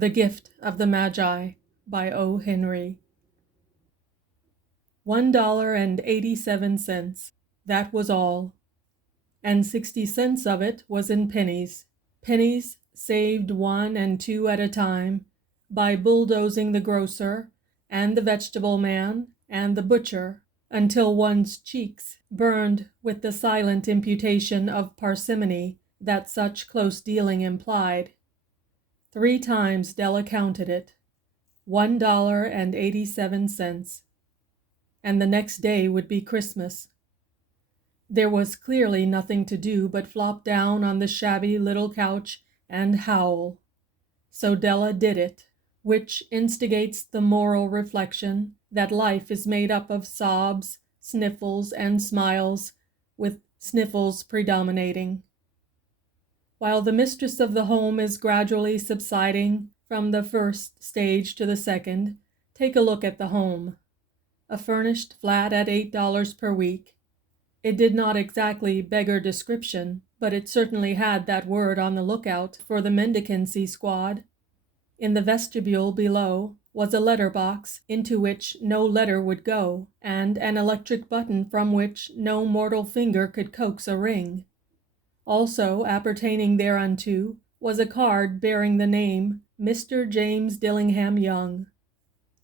The Gift of the Magi by O. Henry. $1.87, that was all, and 60 cents of it was in pennies. Pennies saved 1 and 2 at a time by bulldozing the grocer and the vegetable man and the butcher until one's cheeks burned with the silent imputation of parsimony that such close dealing implied. 3 times Della counted it, $1.87, and the next day would be Christmas. There was clearly nothing to do but flop down on the shabby little couch and howl. So Della did it, which instigates the moral reflection that life is made up of sobs, sniffles, and smiles, with sniffles predominating. While the mistress of the home is gradually subsiding from the first stage to the second, take a look at the home. A furnished flat at $8 per week. It did not exactly beggar description, but it certainly had that word on the lookout for the mendicancy squad. In the vestibule below was a letter box into which no letter would go, and an electric button from which no mortal finger could coax a ring. Also appertaining thereunto was a card bearing the name Mr. James Dillingham Young.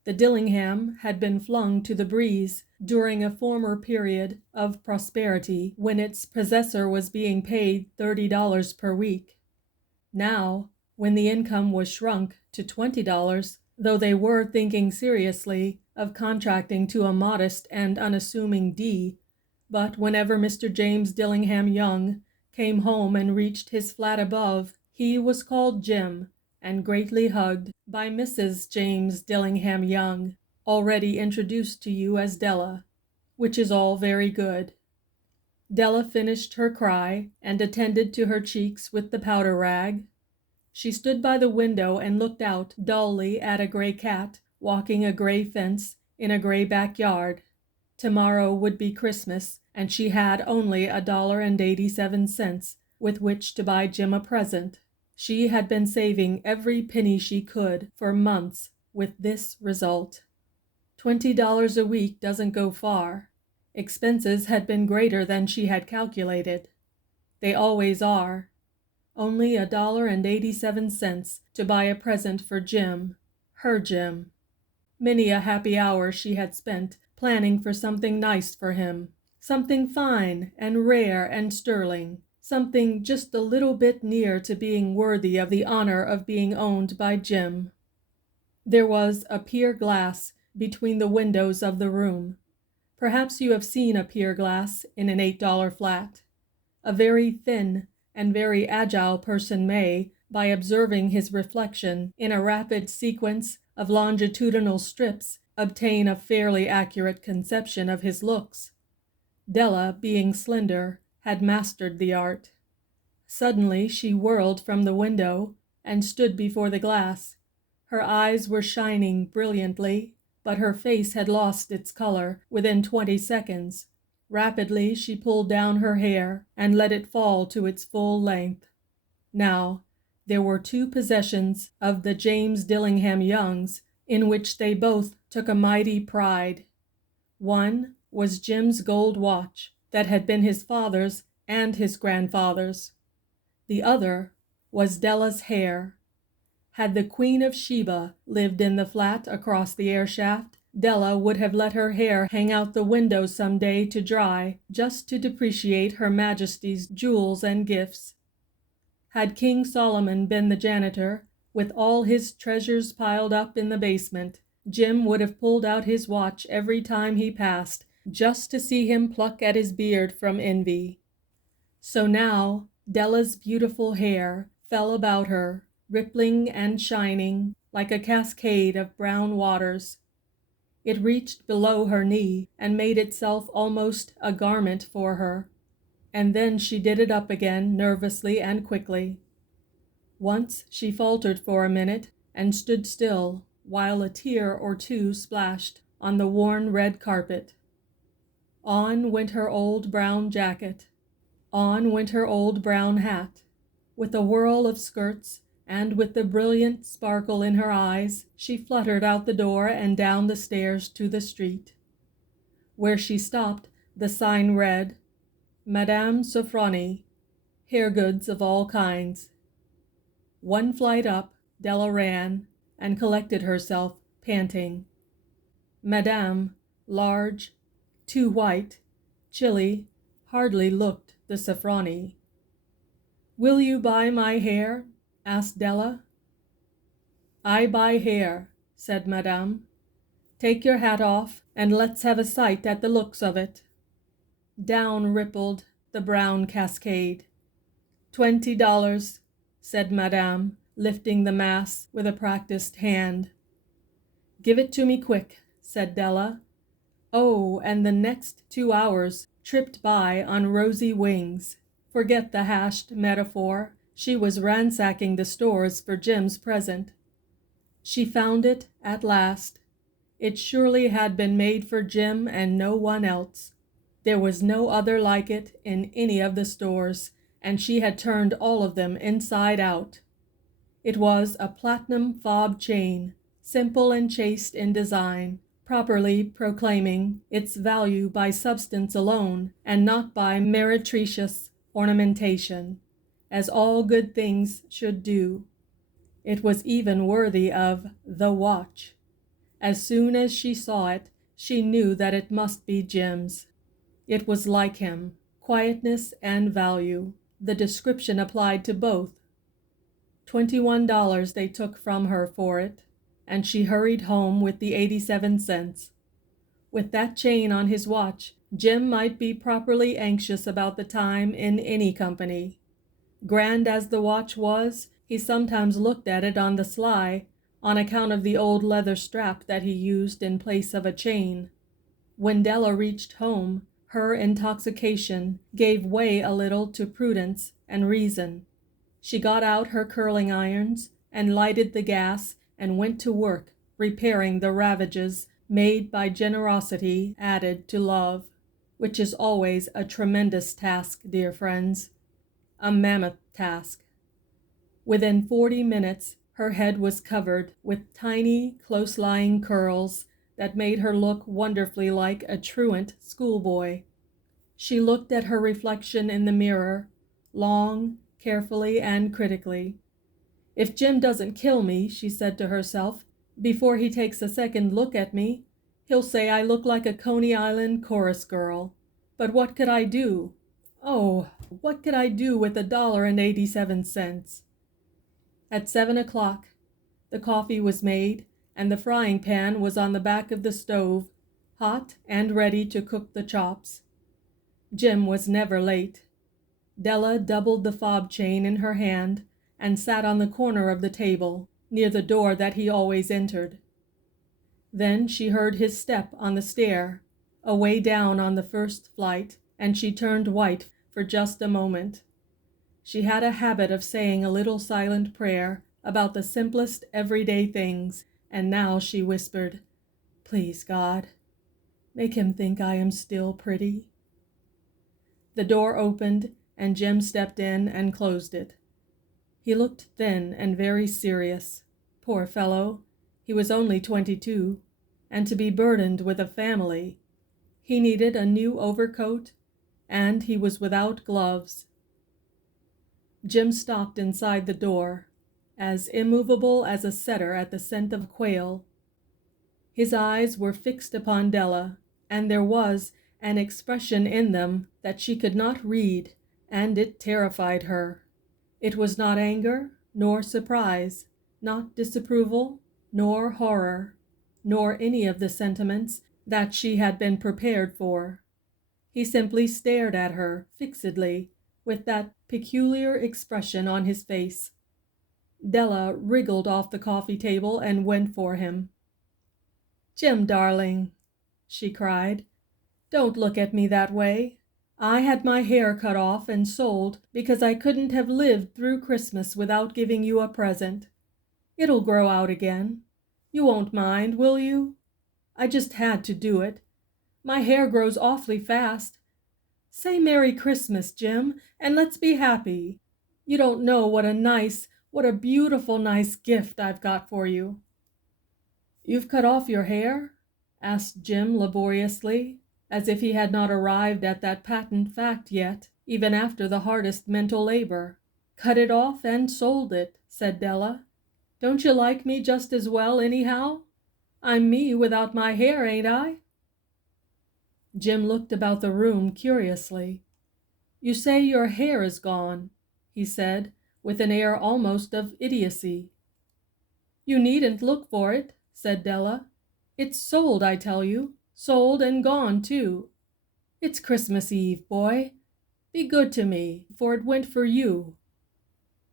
The Dillingham had been flung to the breeze during a former period of prosperity when its possessor was being paid $30 per week. Now, when the income was shrunk to $20, though they were thinking seriously of contracting to a modest and unassuming D, but whenever Mr. James Dillingham Young came home and reached his flat above, he was called Jim, and greatly hugged by Mrs. James Dillingham Young, already introduced to you as Della, which is all very good. Della finished her cry and attended to her cheeks with the powder rag. She stood by the window and looked out dully at a gray cat walking a gray fence in a gray backyard. Tomorrow would be Christmas, and she had only $1.87 with which to buy Jim a present. She had been saving every penny she could for months with this result. $20 a week doesn't go far. Expenses had been greater than she had calculated. They always are. Only $1.87 to buy a present for Jim, her Jim. Many a happy hour she had spent planning for something nice for him, something fine and rare and sterling, something just a little bit near to being worthy of the honor of being owned by Jim. There was a pier glass between the windows of the room. Perhaps you have seen a pier glass in an $8 flat. A very thin and very agile person may, by observing his reflection in a rapid sequence of longitudinal strips, obtain a fairly accurate conception of his looks. Della, being slender, had mastered the art. Suddenly she whirled from the window and stood before the glass. Her eyes were shining brilliantly, but her face had lost its color within 20 seconds. Rapidly she pulled down her hair and let it fall to its full length. Now, there were 2 possessions of the James Dillingham Youngs in which they both took a mighty pride. One was Jim's gold watch that had been his father's and his grandfather's. The other was Della's hair. Had the Queen of Sheba lived in the flat across the air shaft, Della would have let her hair hang out the window some day to dry, just to depreciate Her Majesty's jewels and gifts. Had King Solomon been the janitor, with all his treasures piled up in the basement, Jim would have pulled out his watch every time he passed, just to see him pluck at his beard from envy. So now Della's beautiful hair fell about her, rippling and shining like a cascade of brown waters. It reached below her knee and made itself almost a garment for her, and then she did it up again nervously and quickly. Once she faltered for a minute and stood still while a tear or 2 splashed on the worn red carpet. On went her old brown jacket. On went her old brown hat, with a whirl of skirts and with the brilliant sparkle in her eyes, she fluttered out the door and down the stairs to the street. Where she stopped, the sign read, Madame Sofronie, hair goods of all kinds. One flight up, Della ran and collected herself, panting. Madame, large, too white, chilly, hardly looked the Sofronie. "Will you buy my hair?" asked Della. "I buy hair," said Madame. "Take your hat off, and let's have a sight at the looks of it." Down rippled the brown cascade. $20, said Madame, lifting the mass with a practiced hand. "Give it to me quick," said Della. Oh, and the next 2 hours tripped by on rosy wings. Forget the hashed metaphor. She was ransacking the stores for Jim's present. She found it at last. It surely had been made for Jim and no one else. There was no other like it in any of the stores, and she had turned all of them inside out. It was a platinum fob chain, simple and chaste in design, properly proclaiming its value by substance alone and not by meretricious ornamentation, as all good things should do. It was even worthy of the watch. As soon as she saw it, she knew that it must be Jim's. It was like him, quietness and value. The description applied to both. $21 they took from her for it, and she hurried home with the 87 cents. With that chain on his watch, Jim might be properly anxious about the time in any company. Grand as the watch was, he sometimes looked at it on the sly, on account of the old leather strap that he used in place of a chain. When Della reached home, her intoxication gave way a little to prudence and reason. She got out her curling irons and lighted the gas and went to work repairing the ravages made by generosity added to love, which is always a tremendous task, dear friends, a mammoth task. Within 40 minutes, her head was covered with tiny, close-lying curls that made her look wonderfully like a truant schoolboy. She looked at her reflection in the mirror, long, carefully, and critically. "If Jim doesn't kill me," she said to herself, "before he takes a second look at me, he'll say I look like a Coney Island chorus girl. But what could I do? Oh, what could I do with $1.87? At 7 o'clock, the coffee was made, and the frying pan was on the back of the stove, hot and ready to cook the chops. Jim was never late. Della doubled the fob chain in her hand and sat on the corner of the table, near the door that he always entered. Then she heard his step on the stair, away down on the first flight, and she turned white for just a moment. She had a habit of saying a little silent prayer about the simplest everyday things, and now she whispered, "Please, God, make him think I am still pretty." The door opened, and Jim stepped in and closed it. He looked thin and very serious. Poor fellow, he was only 22, and to be burdened with a family. He needed a new overcoat, and he was without gloves. Jim stopped inside the door, as immovable as a setter at the scent of quail. His eyes were fixed upon Della, and there was an expression in them that she could not read, and it terrified her. It was not anger, nor surprise, not disapproval, nor horror, nor any of the sentiments that she had been prepared for. He simply stared at her fixedly, with that peculiar expression on his face. Della wriggled off the coffee table and went for him. "Jim, darling," she cried, "don't look at me that way. I had my hair cut off and sold because I couldn't have lived through Christmas without giving you a present. It'll grow out again. You won't mind, will you? I just had to do it. My hair grows awfully fast. Say Merry Christmas, Jim, and let's be happy. You don't know what a nice, What a beautiful, nice gift I've got for you." "You've cut off your hair?" asked Jim laboriously, as if he had not arrived at that patent fact yet, even after the hardest mental labor. "Cut it off and sold it," said Della. "Don't you like me just as well, anyhow? I'm me without my hair, ain't I?" Jim looked about the room curiously. "You say your hair is gone," he said, with an air almost of idiocy. "You needn't look for it," said Della. "It's sold, I tell you. Sold and gone, too. It's Christmas Eve, boy. Be good to me, for it went for you.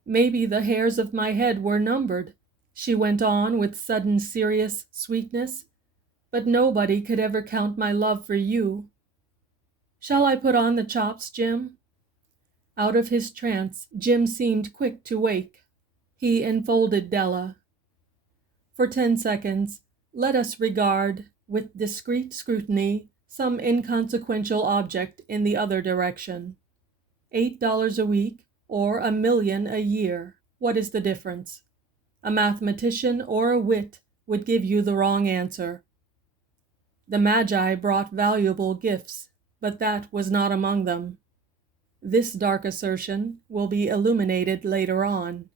Maybe the hairs of my head were numbered," she went on with sudden serious sweetness, "but nobody could ever count my love for you. Shall I put on the chops, Jim?" Out of his trance, Jim seemed quick to wake. He enfolded Della. "For 10 seconds, let us regard, with discreet scrutiny, some inconsequential object in the other direction. $8 a week or $1,000,000 a year. What is the difference? A mathematician or a wit would give you the wrong answer. The Magi brought valuable gifts, but that was not among them. This dark assertion will be illuminated later on.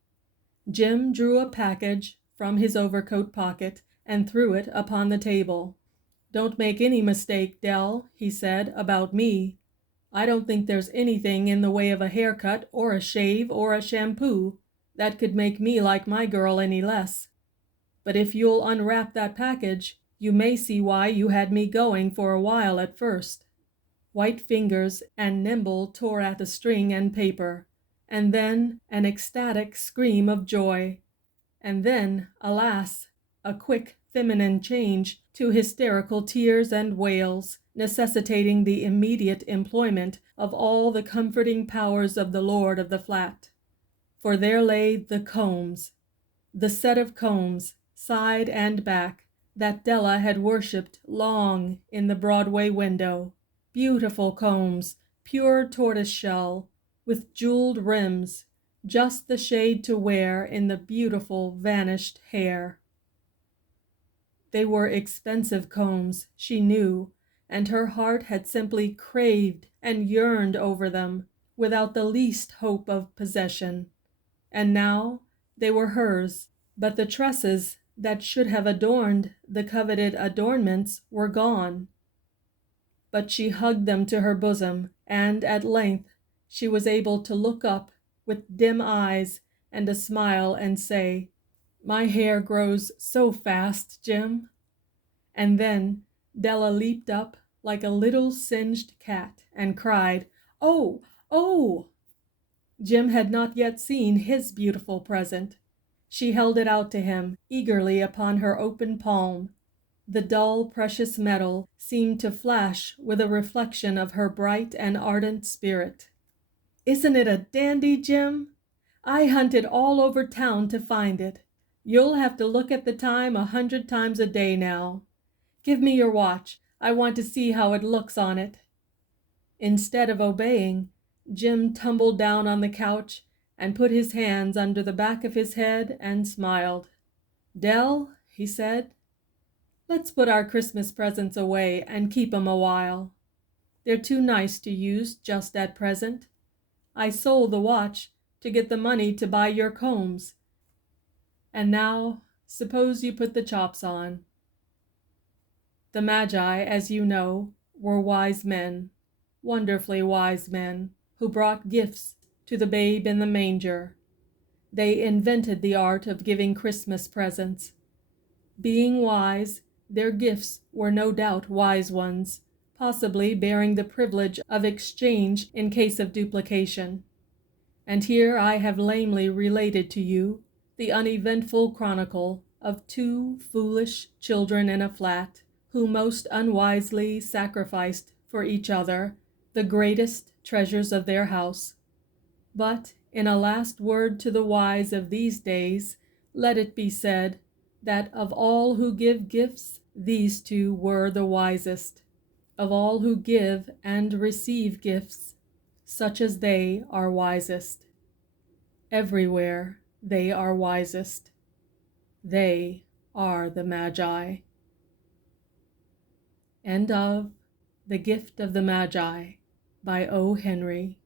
Jim drew a package from his overcoat pocket and threw it upon the table. "Don't make any mistake, Dell," he said, "about me. I don't think there's anything in the way of a haircut or a shave or a shampoo that could make me like my girl any less. But if you'll unwrap that package, you may see why you had me going for a while at first." White fingers and nimble tore at the string and paper, and then an ecstatic scream of joy, and then, alas, a quick feminine change to hysterical tears and wails, necessitating the immediate employment of all the comforting powers of the lord of the flat. For there lay the combs, the set of combs, side and back, that Della had worshipped long in the Broadway window. Beautiful combs, pure tortoiseshell, with jeweled rims, just the shade to wear in the beautiful vanished hair. They were expensive combs, she knew, and her heart had simply craved and yearned over them, without the least hope of possession. And now they were hers, but the tresses that should have adorned the coveted adornments were gone. But she hugged them to her bosom, and at length she was able to look up with dim eyes and a smile and say, "My hair grows so fast, Jim." And then Della leaped up like a little singed cat and cried, "Oh, oh!" Jim had not yet seen his beautiful present. She held it out to him eagerly upon her open palm. The dull, precious metal seemed to flash with a reflection of her bright and ardent spirit. "Isn't it a dandy, Jim? I hunted all over town to find it. You'll have to look at the time 100 times a day now. Give me your watch. I want to see how it looks on it." Instead of obeying, Jim tumbled down on the couch and put his hands under the back of his head and smiled. "Dell," he said, "let's put our Christmas presents away and keep 'em a while. They're too nice to use just at present. I sold the watch to get the money to buy your combs. And now, suppose you put the chops on." The Magi, as you know, were wise men, wonderfully wise men, who brought gifts to the babe in the manger. They invented the art of giving Christmas presents. Being wise, their gifts were no doubt wise ones, possibly bearing the privilege of exchange in case of duplication. And here I have lamely related to you the uneventful chronicle of two foolish children in a flat, who most unwisely sacrificed for each other the greatest treasures of their house. But in a last word to the wise of these days, let it be said that of all who give gifts, these two were the wisest. Of all who give and receive gifts, such as they are wisest. Everywhere they are wisest. They are the Magi. End of The Gift of the Magi by O. Henry.